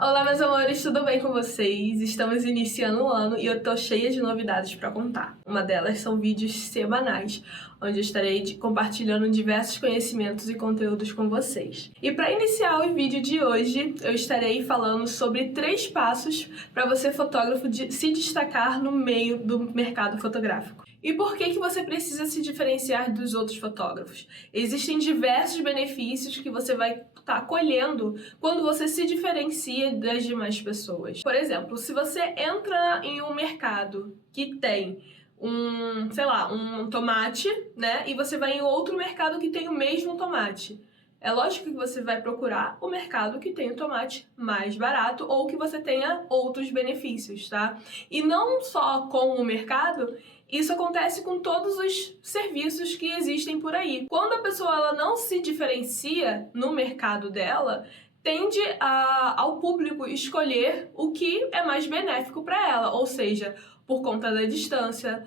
Olá, meus amores, tudo bem com vocês? Estamos iniciando o ano e eu tô cheia de novidades para contar. Uma delas são vídeos semanais, onde eu estarei compartilhando diversos conhecimentos e conteúdos com vocês. E para iniciar o vídeo de hoje, eu estarei falando sobre 3 passos para você, fotógrafo, se destacar no meio do mercado fotográfico. E por que você precisa se diferenciar dos outros fotógrafos? Existem diversos benefícios que você vai estar colhendo quando você se diferencia das demais pessoas. Por exemplo, se você entra em um mercado que tem um tomate, né? E você vai em outro mercado que tem o mesmo tomate. É lógico que você vai procurar o mercado que tem o tomate mais barato ou que você tenha outros benefícios, tá? E não só com o mercado, isso acontece com todos os serviços que existem por aí. Quando a pessoa ela não se diferencia no mercado dela, tende ao público escolher o que é mais benéfico para ela, ou seja, por conta da distância,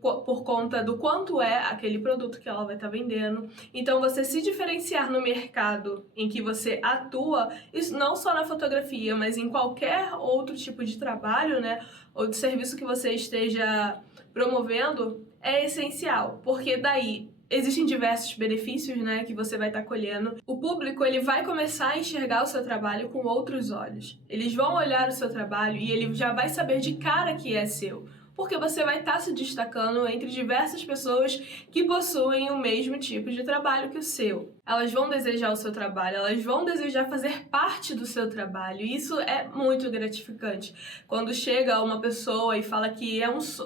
por conta do quanto é aquele produto que ela vai estar vendendo. Então, você se diferenciar no mercado em que você atua, isso não só na fotografia, mas em qualquer outro tipo de trabalho, né, ou de serviço que você esteja promovendo, é essencial, porque daí existem diversos benefícios, né, que você vai estar colhendo. O público, ele vai começar a enxergar o seu trabalho com outros olhos. Eles vão olhar o seu trabalho e ele já vai saber de cara que é seu, porque você vai estar se destacando entre diversas pessoas que possuem o mesmo tipo de trabalho que o seu. Elas vão desejar o seu trabalho, elas vão desejar fazer parte do seu trabalho, e isso é muito gratificante. Quando chega uma pessoa e fala que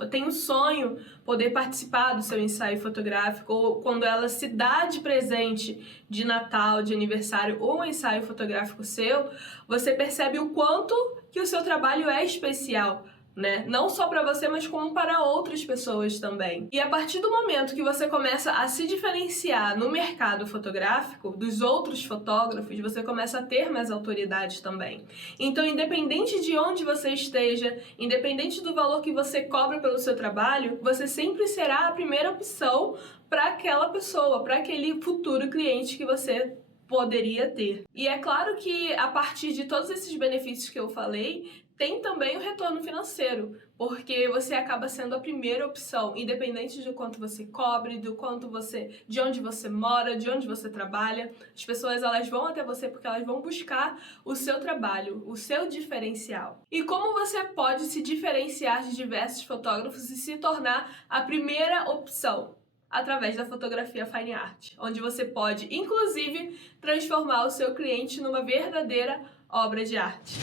tem um sonho poder participar do seu ensaio fotográfico, ou quando ela se dá de presente de Natal, de aniversário, ou um ensaio fotográfico seu, você percebe o quanto que o seu trabalho é especial, né? Não só para você, mas como para outras pessoas também. E a partir do momento que você começa a se diferenciar no mercado fotográfico dos outros fotógrafos, você começa a ter mais autoridade também. Então, independente de onde você esteja, independente do valor que você cobra pelo seu trabalho, você sempre será a primeira opção para aquela pessoa, para aquele futuro cliente que você poderia ter. E é claro que a partir de todos esses benefícios que eu falei, tem também o retorno financeiro, porque você acaba sendo a primeira opção, independente de quanto você cobre, de onde você mora, de onde você trabalha. As pessoas, elas vão até você porque elas vão buscar o seu trabalho, o seu diferencial. E como você pode se diferenciar de diversos fotógrafos e se tornar a primeira opção? Através da fotografia fine art, onde você pode, inclusive, transformar o seu cliente numa verdadeira obra de arte.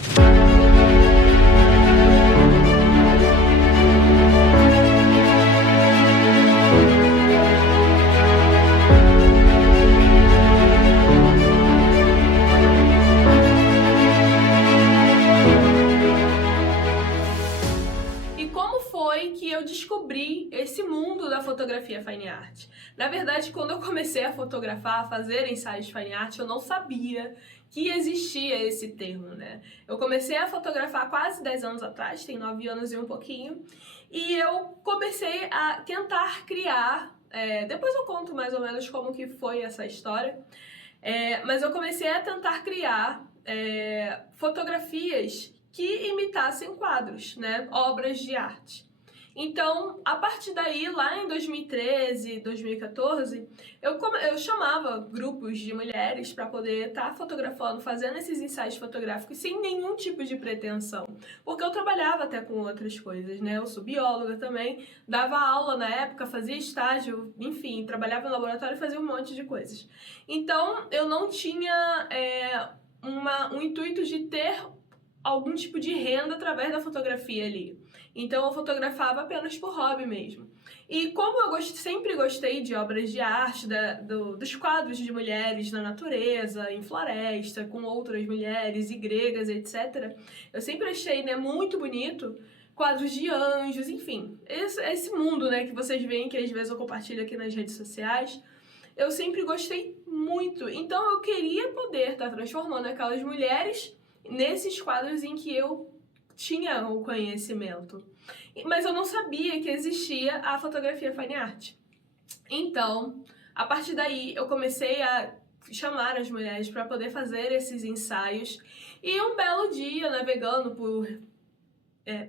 Que eu descobri esse mundo da fotografia fine art. Na verdade, quando eu comecei a fotografar, a fazer ensaios fine art, eu não sabia que existia esse termo, né? Eu comecei a fotografar há quase 10 anos atrás, tem 9 anos e um pouquinho, e eu comecei a tentar criar, depois eu conto mais ou menos como que foi essa história, mas eu comecei a tentar criar fotografias que imitassem quadros, né? Obras de arte. Então, a partir daí, lá em 2013, 2014, eu chamava grupos de mulheres para poder estar fotografando, fazendo esses ensaios fotográficos sem nenhum tipo de pretensão. Porque eu trabalhava até com outras coisas, né? Eu sou bióloga também, dava aula na época, fazia estágio, enfim, trabalhava no laboratório e fazia um monte de coisas. Então, eu não tinha um intuito de ter algum tipo de renda através da fotografia ali. Então eu fotografava apenas por hobby mesmo. E como eu sempre gostei de obras de arte, dos quadros de mulheres na natureza, em floresta, com outras mulheres, e gregas, etc., eu sempre achei, né, muito bonito quadros de anjos, enfim. Esse mundo, né, que vocês veem, que às vezes eu compartilho aqui nas redes sociais, eu sempre gostei muito. Então eu queria poder estar transformando aquelas mulheres nesses quadros em que eu tinha o conhecimento. Mas eu não sabia que existia a fotografia fine art. Então, a partir daí, eu comecei a chamar as mulheres para poder fazer esses ensaios E um belo dia, navegando por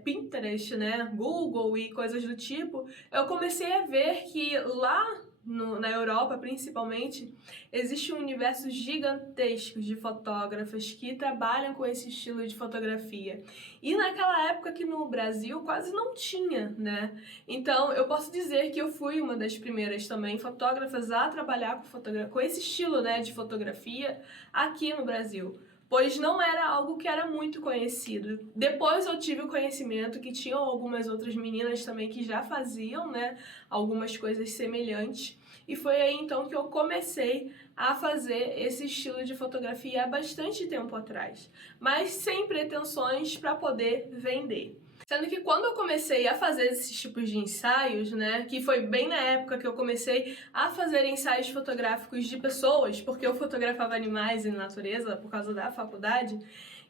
Pinterest, né, Google e coisas do tipo, eu comecei a ver que lá na Europa, principalmente, existe um universo gigantesco de fotógrafas que trabalham com esse estilo de fotografia. E naquela época aqui no Brasil quase não tinha, né? Então eu posso dizer que eu fui uma das primeiras também fotógrafas a trabalhar com esse estilo, né, de fotografia aqui no Brasil, pois não era algo que era muito conhecido. Depois eu tive o conhecimento que tinham algumas outras meninas também que já faziam, né, algumas coisas semelhantes, e foi aí então que eu comecei a fazer esse estilo de fotografia há bastante tempo atrás, mas sem pretensões para poder vender. Sendo que quando eu comecei a fazer esses tipos de ensaios, né, que foi bem na época que eu comecei a fazer ensaios fotográficos de pessoas, porque eu fotografava animais e natureza por causa da faculdade,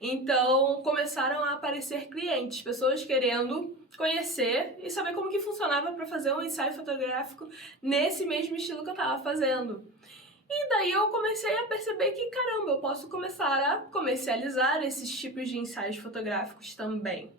então começaram a aparecer clientes, pessoas querendo conhecer e saber como que funcionava para fazer um ensaio fotográfico nesse mesmo estilo que eu estava fazendo. E daí eu comecei a perceber que, caramba, eu posso começar a comercializar esses tipos de ensaios fotográficos também,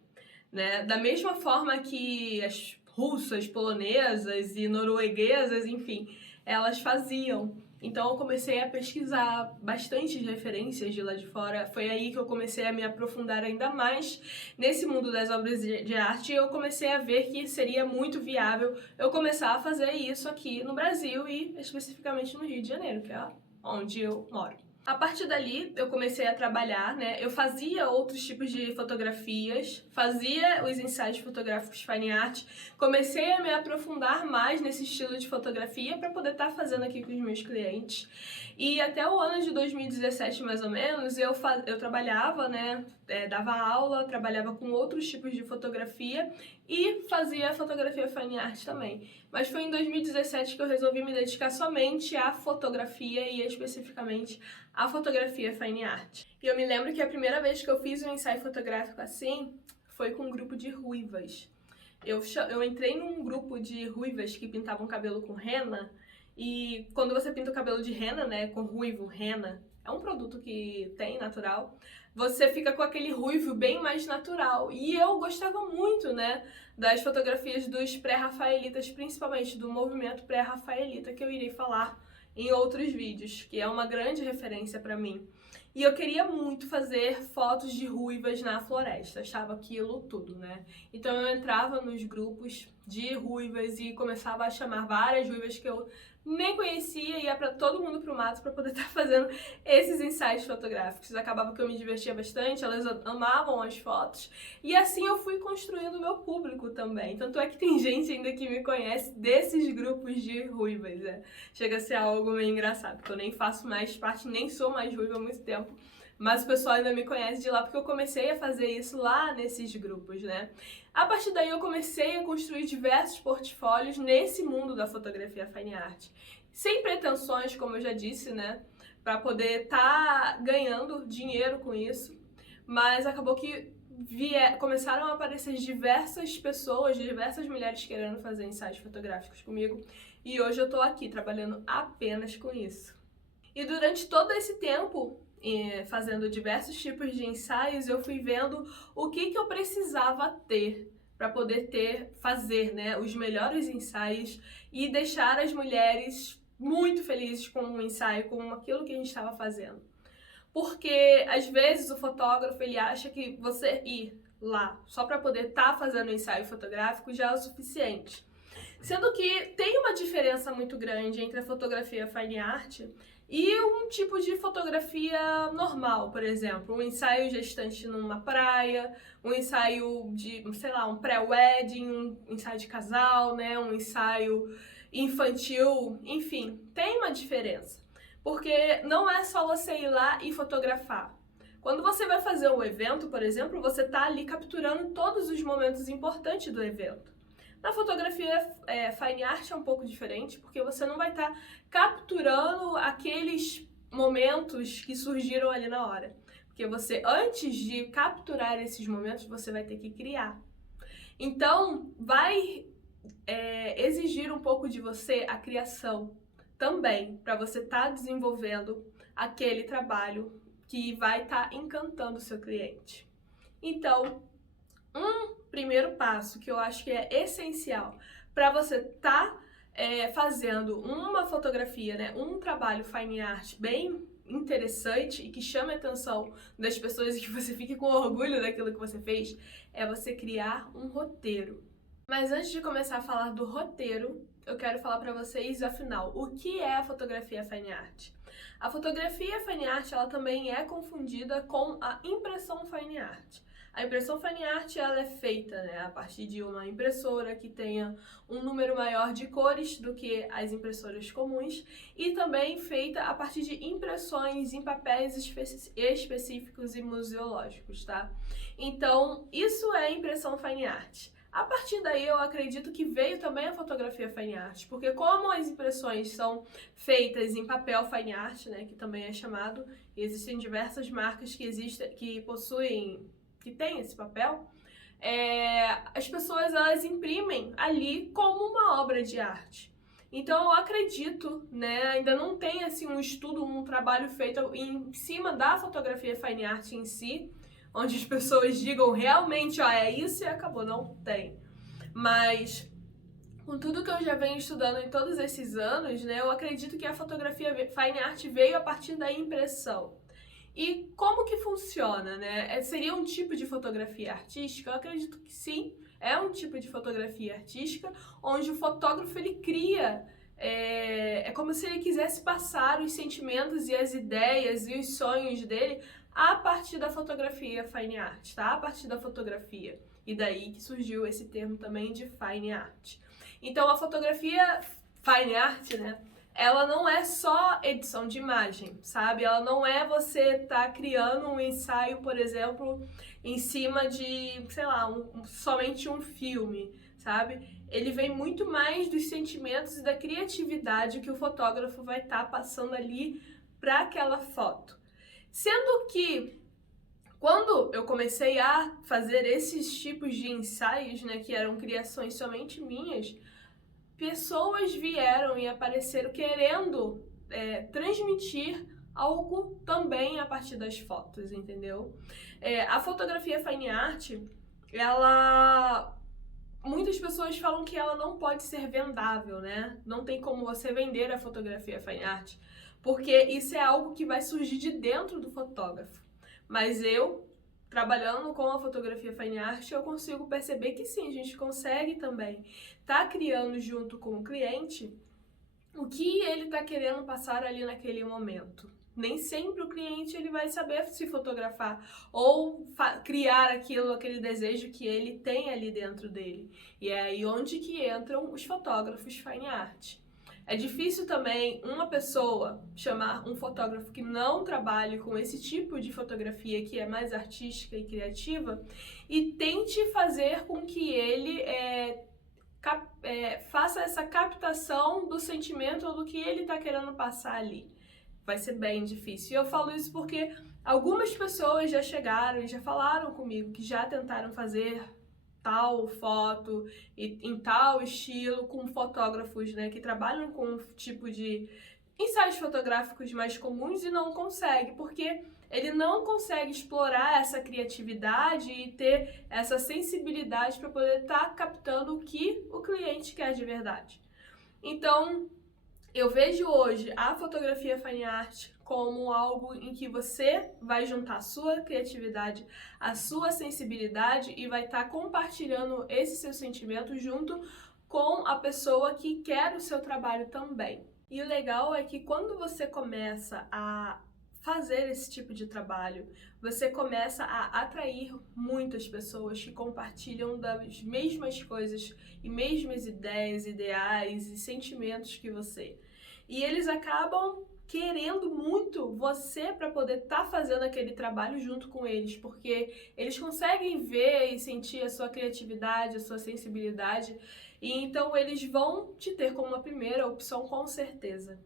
né? Da mesma forma que as russas, polonesas e norueguesas, enfim, elas faziam. Então eu comecei a pesquisar bastante referências de lá de fora. Foi aí que eu comecei a me aprofundar ainda mais nesse mundo das obras de arte, e eu comecei a ver que seria muito viável eu começar a fazer isso aqui no Brasil e especificamente no Rio de Janeiro, que é onde eu moro. A partir dali, eu comecei a trabalhar, né? Eu fazia outros tipos de fotografias, fazia os ensaios fotográficos fine art, comecei a me aprofundar mais nesse estilo de fotografia para poder estar fazendo aqui com os meus clientes. E até o ano de 2017, mais ou menos, eu trabalhava, né? Dava aula, trabalhava com outros tipos de fotografia e fazia fotografia fine art também. Mas foi em 2017 que eu resolvi me dedicar somente à fotografia e especificamente à fotografia fine art. E eu me lembro que a primeira vez que eu fiz um ensaio fotográfico assim foi com um grupo de ruivas. Eu entrei num grupo de ruivas que pintavam cabelo com rena, e quando você pinta o cabelo de rena, né, com ruivo, rena, é um produto que tem, natural, você fica com aquele ruivo bem mais natural. E eu gostava muito, né, das fotografias dos pré-rafaelitas, principalmente do movimento pré-rafaelita, que eu irei falar em outros vídeos, que é uma grande referência para mim. E eu queria muito fazer fotos de ruivas na floresta, achava aquilo tudo, né? Então eu entrava nos grupos de ruivas e começava a chamar várias ruivas que eu nem conhecia, ia para todo mundo pro mato para poder estar fazendo esses ensaios fotográficos. Acabava que eu me divertia bastante, elas amavam as fotos, e assim eu fui construindo o meu público também. Tanto é que tem gente ainda que me conhece desses grupos de ruivas, né? Chega a ser algo meio engraçado, porque eu nem faço mais parte, nem sou mais ruiva há muito tempo, mas o pessoal ainda me conhece de lá porque eu comecei a fazer isso lá nesses grupos, né? A partir daí eu comecei a construir diversos portfólios nesse mundo da fotografia fine art, sem pretensões, como eu já disse, né, para poder estar ganhando dinheiro com isso, mas acabou que começaram a aparecer diversas pessoas, diversas mulheres querendo fazer ensaios fotográficos comigo, e hoje eu tô aqui trabalhando apenas com isso. E durante todo esse tempo, fazendo diversos tipos de ensaios, eu fui vendo o que eu precisava ter para poder fazer, né, os melhores ensaios e deixar as mulheres muito felizes com o ensaio, com aquilo que a gente estava fazendo. Porque às vezes o fotógrafo ele acha que você ir lá só para poder estar fazendo um ensaio fotográfico já é o suficiente. Sendo que tem uma diferença muito grande entre a fotografia fine art e um tipo de fotografia normal, por exemplo, um ensaio gestante numa praia, um ensaio de, sei lá, um pré-wedding, um ensaio de casal, né, um ensaio infantil, enfim, tem uma diferença. Porque não é só você ir lá e fotografar. Quando você vai fazer um evento, por exemplo, você está ali capturando todos os momentos importantes do evento. Na fotografia fine art é um pouco diferente, porque você não vai estar capturando aqueles momentos que surgiram ali na hora. Porque você, antes de capturar esses momentos, você vai ter que criar. Então, vai exigir um pouco de você a criação também, para você estar desenvolvendo aquele trabalho que vai estar encantando o seu cliente. Então, um primeiro passo que eu acho que é essencial para você estar fazendo uma fotografia, né, um trabalho fine art bem interessante e que chame a atenção das pessoas e que você fique com orgulho daquilo que você fez, é você criar um roteiro. Mas antes de começar a falar do roteiro, eu quero falar para vocês, afinal, o que é a fotografia fine art? A fotografia fine art, ela também é confundida com a impressão fine art. A impressão fine art, ela é feita, né, a partir de uma impressora que tenha um número maior de cores do que as impressoras comuns e também feita a partir de impressões em papéis específicos e museológicos, tá? Então, isso é impressão fine art. A partir daí, eu acredito que veio também a fotografia fine art, porque como as impressões são feitas em papel fine art, né, que também é chamado, e existem diversas marcas que têm esse papel, as pessoas elas imprimem ali como uma obra de arte. Então eu acredito, né, ainda não tem assim um estudo, um trabalho feito em cima da fotografia fine art em si, onde as pessoas digam realmente, ó, é isso e acabou, não tem. Mas com tudo que eu já venho estudando em todos esses anos, né, eu acredito que a fotografia fine art veio a partir da impressão. E como que funciona, né? Seria um tipo de fotografia artística? Eu acredito que sim, é um tipo de fotografia artística, onde o fotógrafo ele cria, é como se ele quisesse passar os sentimentos e as ideias e os sonhos dele a partir da fotografia fine art, tá? A partir da fotografia. E daí que surgiu esse termo também de fine art. Então a fotografia fine art, né? Ela não é só edição de imagem, sabe? Ela não é você estar criando um ensaio, por exemplo, em cima de, sei lá, somente um filme, sabe? Ele vem muito mais dos sentimentos e da criatividade que o fotógrafo vai estar passando ali para aquela foto. Sendo que quando eu comecei a fazer esses tipos de ensaios, né, que eram criações somente minhas, pessoas vieram e apareceram querendo transmitir algo também a partir das fotos, entendeu? A fotografia fine art, muitas pessoas falam que ela não pode ser vendável, né? Não tem como você vender a fotografia fine art, porque isso é algo que vai surgir de dentro do fotógrafo. Mas eu, trabalhando com a fotografia fine art, eu consigo perceber que sim, a gente consegue também estar criando junto com o cliente o que ele está querendo passar ali naquele momento. Nem sempre o cliente ele vai saber se fotografar ou criar aquele desejo que ele tem ali dentro dele. E é aí onde que entram os fotógrafos fine art. É difícil também uma pessoa chamar um fotógrafo que não trabalhe com esse tipo de fotografia que é mais artística e criativa e tente fazer com que ele faça essa captação do sentimento ou do que ele está querendo passar ali. Vai ser bem difícil. E eu falo isso porque algumas pessoas já chegaram e já falaram comigo que já tentaram fazer tal foto e em tal estilo com fotógrafos, né, que trabalham com um tipo de ensaios fotográficos mais comuns e não consegue, porque ele não consegue explorar essa criatividade e ter essa sensibilidade para poder estar captando o que o cliente quer de verdade. Então, eu vejo hoje a fotografia fine art como algo em que você vai juntar a sua criatividade, a sua sensibilidade e vai estar compartilhando esse seu sentimento junto com a pessoa que quer o seu trabalho também. E o legal é que quando você começa a fazer esse tipo de trabalho, você começa a atrair muitas pessoas que compartilham das mesmas coisas e mesmas ideias, ideais e sentimentos que você. E eles acabam querendo muito você para poder estar fazendo aquele trabalho junto com eles, porque eles conseguem ver e sentir a sua criatividade, a sua sensibilidade, e então eles vão te ter como uma primeira opção com certeza.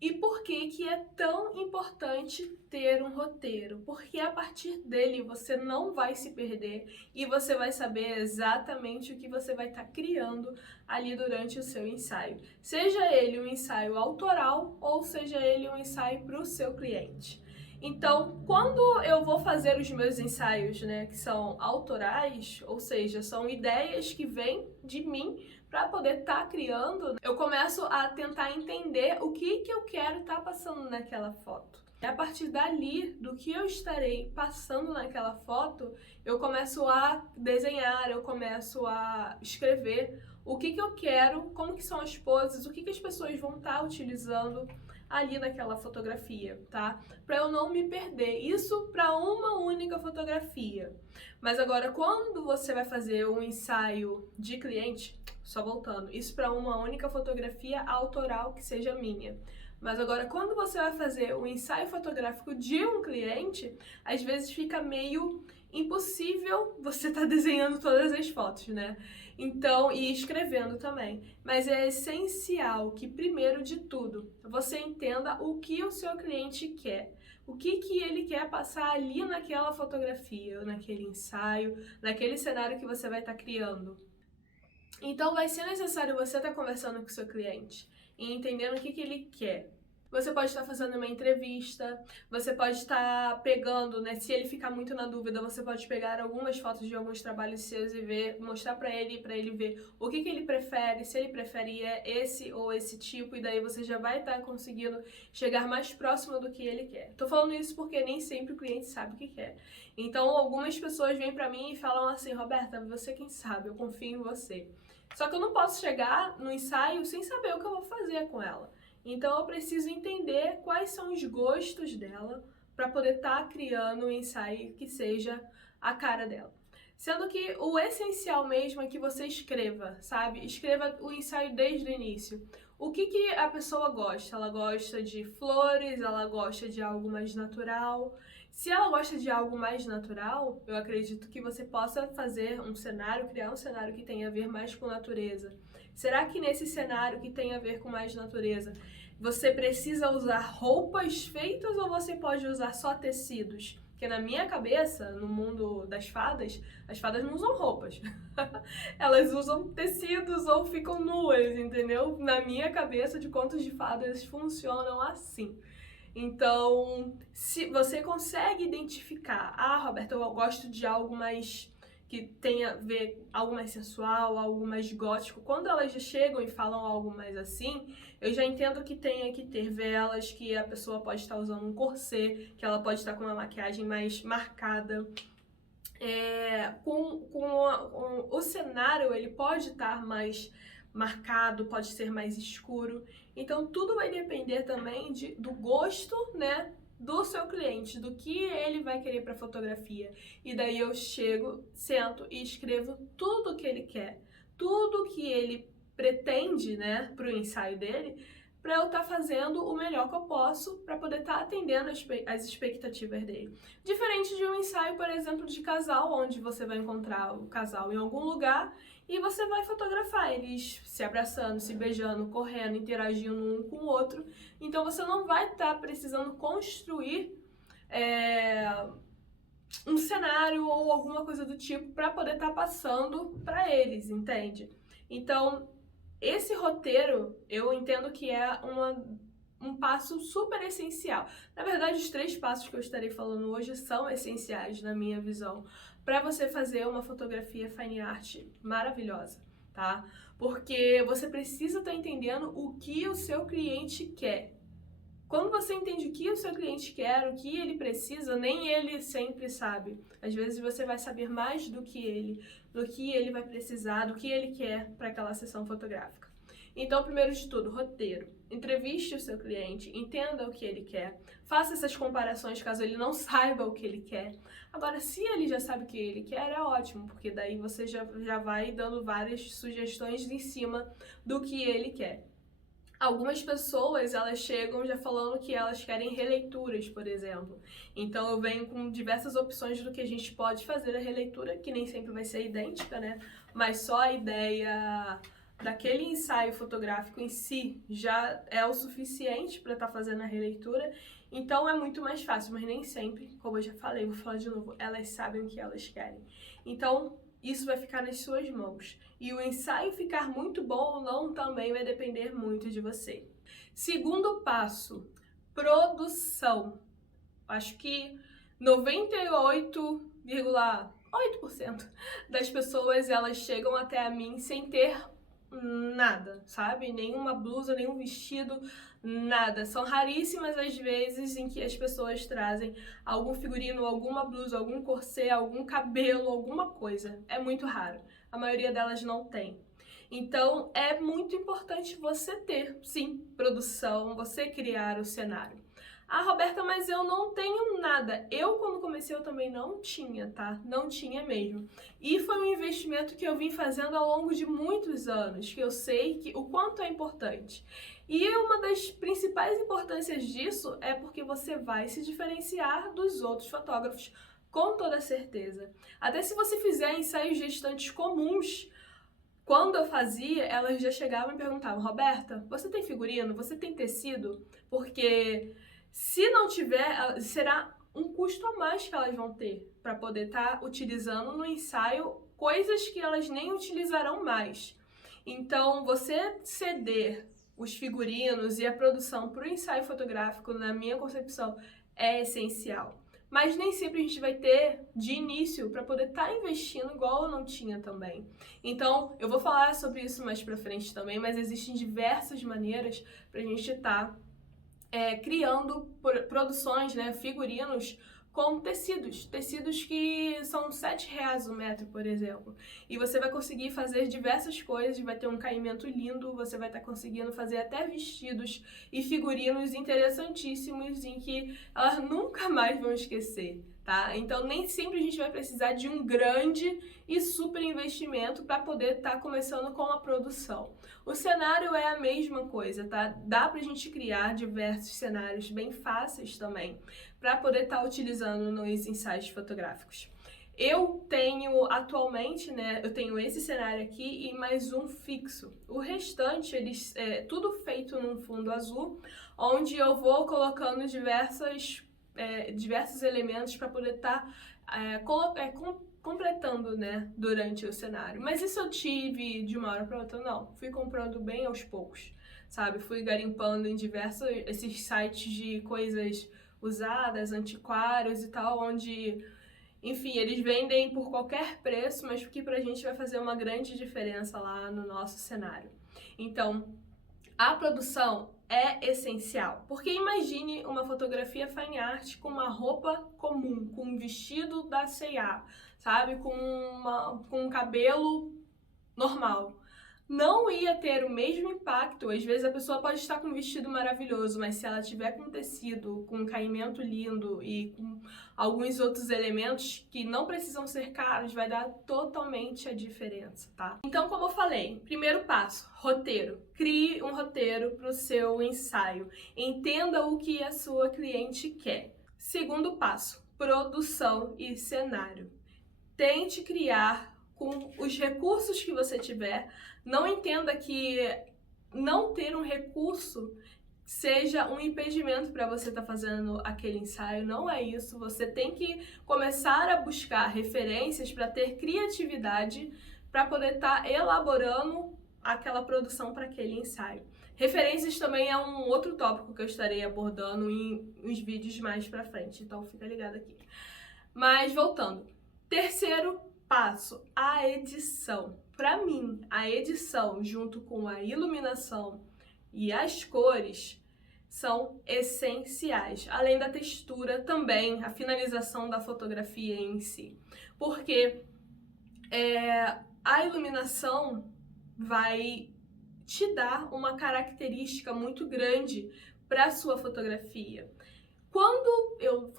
E por que que é tão importante ter um roteiro? Porque a partir dele você não vai se perder e você vai saber exatamente o que você vai estar criando ali durante o seu ensaio. Seja ele um ensaio autoral ou seja ele um ensaio para o seu cliente. Então, quando eu vou fazer os meus ensaios, né, que são autorais, ou seja, são ideias que vêm de mim para poder estar criando, eu começo a tentar entender o que eu quero estar passando naquela foto. E a partir dali, do que eu estarei passando naquela foto, eu começo a desenhar, eu começo a escrever o que eu quero, como que são as poses, o que as pessoas vão estar utilizando ali naquela fotografia, tá? Para eu não me perder. Isso para uma única fotografia. Mas agora, quando você vai fazer um ensaio de cliente, só voltando, isso para uma única fotografia autoral que seja minha. Mas agora, quando você vai fazer o ensaio fotográfico de um cliente, às vezes fica meio impossível você estar desenhando todas as fotos, né? Então, e escrevendo também. Mas é essencial que, primeiro de tudo, você entenda o que o seu cliente quer. O que ele quer passar ali naquela fotografia, naquele ensaio, naquele cenário que você vai estar criando. Então, vai ser necessário você estar conversando com o seu cliente e entendendo o que ele quer. Você pode estar fazendo uma entrevista, você pode estar pegando, né, se ele ficar muito na dúvida, você pode pegar algumas fotos de alguns trabalhos seus e ver, mostrar para ele ver o que ele prefere, se ele prefere esse ou esse tipo, e daí você já vai estar conseguindo chegar mais próximo do que ele quer. Tô falando isso porque nem sempre o cliente sabe o que quer. Então, algumas pessoas vêm para mim e falam assim: Roberta, você quem sabe, eu confio em você. Só que eu não posso chegar no ensaio sem saber o que eu vou fazer com ela. Então eu preciso entender quais são os gostos dela para poder estar criando um ensaio que seja a cara dela. Sendo que o essencial mesmo é que você escreva, sabe? Escreva o ensaio desde o início. O que a pessoa gosta? Ela gosta de flores, ela gosta de algo mais natural. Se ela gosta de algo mais natural, eu acredito que você possa fazer um cenário, criar um cenário que tenha a ver mais com natureza. Será que nesse cenário que tem a ver com mais natureza, você precisa usar roupas feitas ou você pode usar só tecidos? Porque na minha cabeça, no mundo das fadas, as fadas não usam roupas. Elas usam tecidos ou ficam nuas, entendeu? Na minha cabeça, de contos de fadas funcionam assim. Então, se você consegue identificar, Roberta, eu gosto de algo mais que tenha a ver algo mais sensual, algo mais gótico. Quando elas já chegam e falam algo mais assim, eu já entendo que tenha que ter velas, que a pessoa pode estar usando um corset, que ela pode estar com uma maquiagem mais marcada. O cenário, ele pode estar mais marcado, pode ser mais escuro. Então, tudo vai depender também do gosto, né, do seu cliente, do que ele vai querer para fotografia. E daí eu chego, sento e escrevo tudo o que ele quer, tudo que ele pretende, né, para o ensaio dele, para eu estar fazendo o melhor que eu posso para poder estar atendendo as expectativas dele. Diferente de um ensaio, por exemplo, de casal, onde você vai encontrar o casal em algum lugar e você vai fotografar eles se abraçando, se beijando, correndo, interagindo um com o outro. Então você não vai estar precisando construir um cenário ou alguma coisa do tipo para poder estar passando para eles, entende? Então, esse roteiro, eu entendo que é um passo super essencial. Na verdade, os 3 passos que eu estarei falando hoje são essenciais, na minha visão, para você fazer uma fotografia fine art maravilhosa, tá? Porque você precisa estar entendendo o que o seu cliente quer. Quando você entende o que o seu cliente quer, o que ele precisa, nem ele sempre sabe. Às vezes você vai saber mais do que ele vai precisar, do que ele quer para aquela sessão fotográfica. Então, primeiro de tudo, roteiro. Entreviste o seu cliente, entenda o que ele quer, faça essas comparações caso ele não saiba o que ele quer. Agora, se ele já sabe o que ele quer, é ótimo, porque daí você já vai dando várias sugestões em cima do que ele quer. Algumas pessoas, elas chegam já falando que elas querem releituras, por exemplo. Então eu venho com diversas opções do que a gente pode fazer a releitura, que nem sempre vai ser idêntica, né? Mas só a ideia daquele ensaio fotográfico em si já é o suficiente para estar fazendo a releitura. Então é muito mais fácil, mas nem sempre, como eu já falei, vou falar de novo, elas sabem o que elas querem. Então, isso vai ficar nas suas mãos. E o ensaio ficar muito bom ou não também vai depender muito de você. Segundo passo, produção. acho que 98,8% das pessoas, elas chegam até a mim sem ter nada, sabe? Nenhuma blusa, nenhum vestido, nada. São raríssimas as vezes em que as pessoas trazem algum figurino, alguma blusa, algum corset, algum cabelo, alguma coisa. É muito raro. A maioria delas não tem. Então, é muito importante você ter, sim, produção, você criar o cenário. Ah, Roberta, mas eu não tenho nada. Eu, quando comecei, eu também não tinha, tá? Não tinha mesmo. E foi um investimento que eu vim fazendo ao longo de muitos anos, que eu sei que o quanto é importante. E uma das principais importâncias disso é porque você vai se diferenciar dos outros fotógrafos, com toda certeza. Até se você fizer ensaios de estantes comuns, quando eu fazia, elas já chegavam e perguntavam: Roberta, você tem figurino? Você tem tecido? Porque se não tiver, será um custo a mais que elas vão ter para poder estar utilizando no ensaio coisas que elas nem utilizarão mais. Então, você ceder os figurinos e a produção para o ensaio fotográfico, na minha concepção, é essencial. Mas nem sempre a gente vai ter de início para poder estar investindo igual eu não tinha também. Então, eu vou falar sobre isso mais pra frente também, mas existem diversas maneiras pra gente estar criando produções, né, figurinos com tecidos que são R$7 o metro, por exemplo. E você vai conseguir fazer diversas coisas, vai ter um caimento lindo, você vai estar conseguindo fazer até vestidos e figurinos interessantíssimos em que elas nunca mais vão esquecer, tá? Então nem sempre a gente vai precisar de um grande e super investimento para poder estar começando com a produção. O cenário é a mesma coisa, tá? Dá pra gente criar diversos cenários bem fáceis também, para poder estar utilizando nos ensaios fotográficos. Eu tenho atualmente, né, eu tenho esse cenário aqui e mais um fixo. O restante, eles tudo feito num fundo azul, onde eu vou colocando diversos elementos para poder estar completando, né, durante o cenário. Mas isso eu tive de uma hora para outra, não. Fui comprando bem aos poucos, sabe? Fui garimpando em diversos esses sites de coisas usadas, antiquários e tal, onde, enfim, eles vendem por qualquer preço, mas que pra gente vai fazer uma grande diferença lá no nosso cenário. Então, a produção é essencial, porque imagine uma fotografia fine art com uma roupa comum, com um vestido da C&A, sabe? Com um cabelo normal. Não ia ter o mesmo impacto. Às vezes a pessoa pode estar com um vestido maravilhoso, mas se ela tiver com tecido, com um caimento lindo e com alguns outros elementos que não precisam ser caros, vai dar totalmente a diferença, tá? Então, como eu falei, primeiro passo, roteiro. Crie um roteiro para o seu ensaio. Entenda o que a sua cliente quer. Segundo passo, produção e cenário. Tente criar com os recursos que você tiver. Não entenda que não ter um recurso seja um impedimento para você estar fazendo aquele ensaio. Não é isso. Você tem que começar a buscar referências para ter criatividade para poder estar elaborando aquela produção para aquele ensaio. Referências também é um outro tópico que eu estarei abordando em uns vídeos mais para frente, então fica ligado aqui. Mas voltando, terceiro passo, a edição. Para mim, a edição junto com a iluminação e as cores são essenciais, além da textura também, a finalização da fotografia em si. Porque a iluminação vai te dar uma característica muito grande para a sua fotografia. Quando eu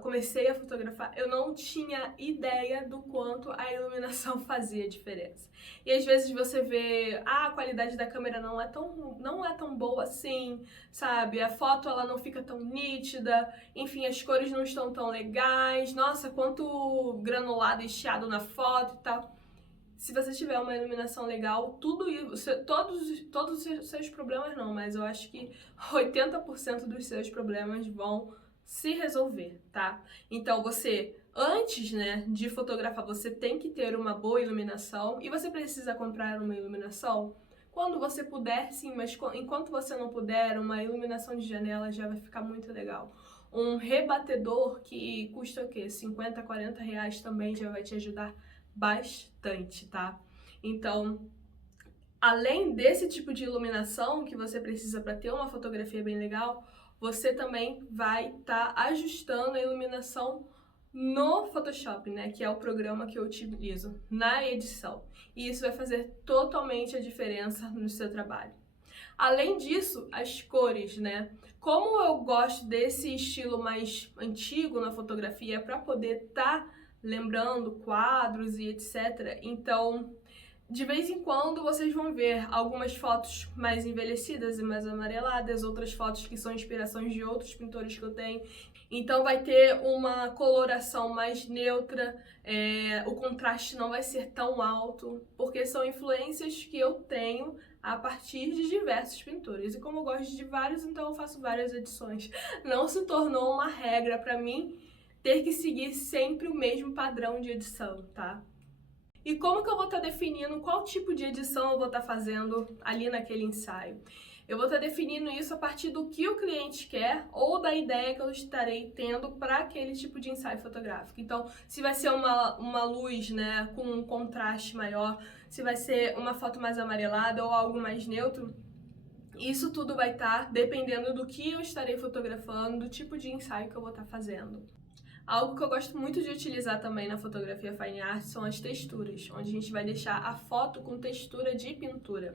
comecei a fotografar, eu não tinha ideia do quanto a iluminação fazia diferença. E às vezes você vê, a qualidade da câmera não é tão boa assim, sabe? A foto ela não fica tão nítida, enfim, as cores não estão tão legais, nossa, quanto granulado e chiado na foto e tal. Se você tiver uma iluminação legal, tudo isso, todos os seus problemas não, mas eu acho que 80% dos seus problemas vão se resolver, tá? Então você, antes, né, de fotografar, você tem que ter uma boa iluminação e você precisa comprar uma iluminação quando você puder, sim, mas enquanto você não puder, uma iluminação de janela já vai ficar muito legal. um rebatedor que custa o quê? 50, 40 reais também já vai te ajudar bastante, tá? Então, além desse tipo de iluminação que você precisa para ter uma fotografia bem legal, você também vai estar ajustando a iluminação no Photoshop, né, que é o programa que eu utilizo na edição. E isso vai fazer totalmente a diferença no seu trabalho. Além disso, as cores, né? Como eu gosto desse estilo mais antigo na fotografia para poder estar lembrando quadros e etc. Então, de vez em quando vocês vão ver algumas fotos mais envelhecidas e mais amareladas, outras fotos que são inspirações de outros pintores que eu tenho. Então vai ter uma coloração mais neutra, o contraste não vai ser tão alto, porque são influências que eu tenho a partir de diversos pintores. E como eu gosto de vários, então eu faço várias edições. Não se tornou uma regra para mim ter que seguir sempre o mesmo padrão de edição, tá? E como que eu vou estar definindo qual tipo de edição eu vou estar fazendo ali naquele ensaio? Eu vou estar definindo isso a partir do que o cliente quer ou da ideia que eu estarei tendo para aquele tipo de ensaio fotográfico. Então, se vai ser uma luz, né, com um contraste maior, se vai ser uma foto mais amarelada ou algo mais neutro, isso tudo vai estar dependendo do que eu estarei fotografando, do tipo de ensaio que eu vou estar fazendo. Algo que eu gosto muito de utilizar também na fotografia fine art são as texturas, onde a gente vai deixar a foto com textura de pintura.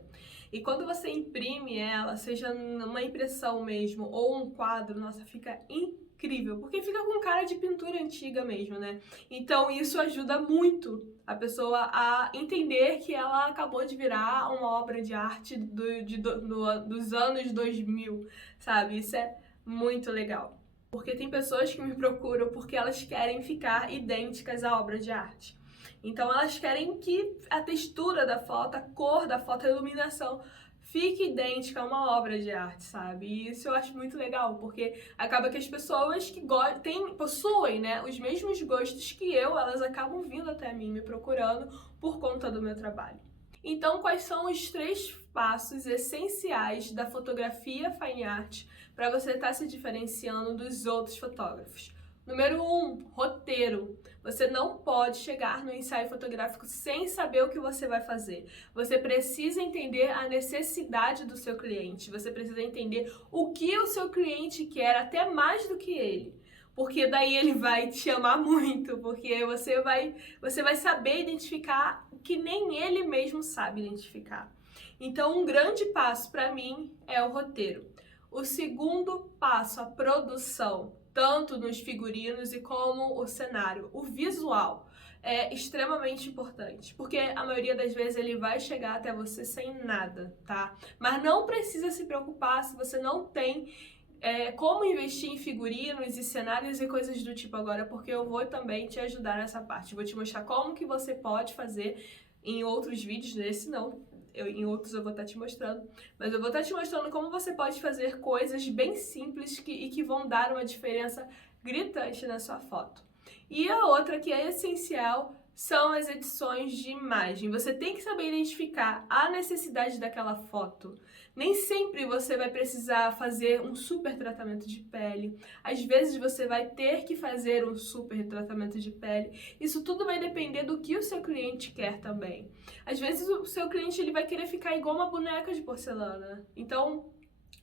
E quando você imprime ela, seja uma impressão mesmo ou um quadro, nossa, fica incrível, porque fica com cara de pintura antiga mesmo, né? Então isso ajuda muito a pessoa a entender que ela acabou de virar uma obra de arte dos anos 2000, sabe? Isso é muito legal. Porque tem pessoas que me procuram porque elas querem ficar idênticas à obra de arte. Então elas querem que a textura da foto, a cor da foto, a iluminação fique idêntica a uma obra de arte, sabe? E isso eu acho muito legal, porque acaba que as pessoas que possuem, né, os mesmos gostos que eu, elas acabam vindo até mim, me procurando por conta do meu trabalho. Então, quais são os 3 passos essenciais da fotografia fine art para você estar se diferenciando dos outros fotógrafos? Número 1, roteiro. Você não pode chegar no ensaio fotográfico sem saber o que você vai fazer. Você precisa entender a necessidade do seu cliente. Você precisa entender o que o seu cliente quer, até mais do que ele. Porque daí ele vai te amar muito, porque você vai saber identificar o que nem ele mesmo sabe identificar. Então, um grande passo para mim é o roteiro. O segundo passo, a produção, tanto nos figurinos e como o cenário, o visual é extremamente importante, porque a maioria das vezes ele vai chegar até você sem nada, tá? Mas não precisa se preocupar se você não tem como investir em figurinos e cenários e coisas do tipo agora, porque eu vou também te ajudar nessa parte. Vou te mostrar como que você pode fazer em outros vídeos, nesse não, em outros eu vou estar te mostrando, mas eu vou estar te mostrando como você pode fazer coisas bem simples e que vão dar uma diferença gritante na sua foto. E a outra que é essencial são as edições de imagem. Você tem que saber identificar a necessidade daquela foto. Nem sempre você vai precisar fazer um super tratamento de pele. Às vezes você vai ter que fazer um super tratamento de pele. Isso tudo vai depender do que o seu cliente quer também. Às vezes o seu cliente ele vai querer ficar igual uma boneca de porcelana. Então,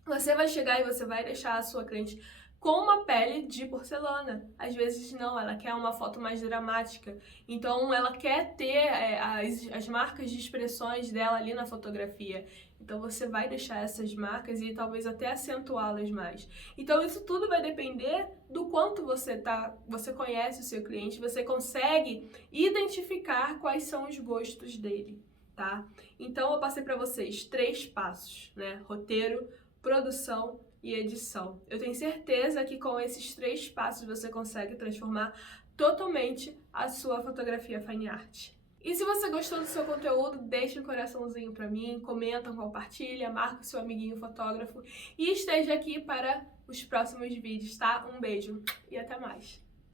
você vai chegar e você vai deixar a sua cliente com uma pele de porcelana. Às vezes não, ela quer uma foto mais dramática. Então ela quer ter as marcas de expressões dela ali na fotografia. Então você vai deixar essas marcas e talvez até acentuá-las mais. Então isso tudo vai depender do quanto você conhece o seu cliente, você consegue identificar quais são os gostos dele, tá? Então eu passei para vocês 3 passos, né? Roteiro, produção e edição. Eu tenho certeza que com esses 3 passos você consegue transformar totalmente a sua fotografia fine art. E se você gostou do seu conteúdo, deixa um coraçãozinho pra mim, comenta, compartilha, marca o seu amiguinho fotógrafo e esteja aqui para os próximos vídeos, tá? Um beijo e até mais!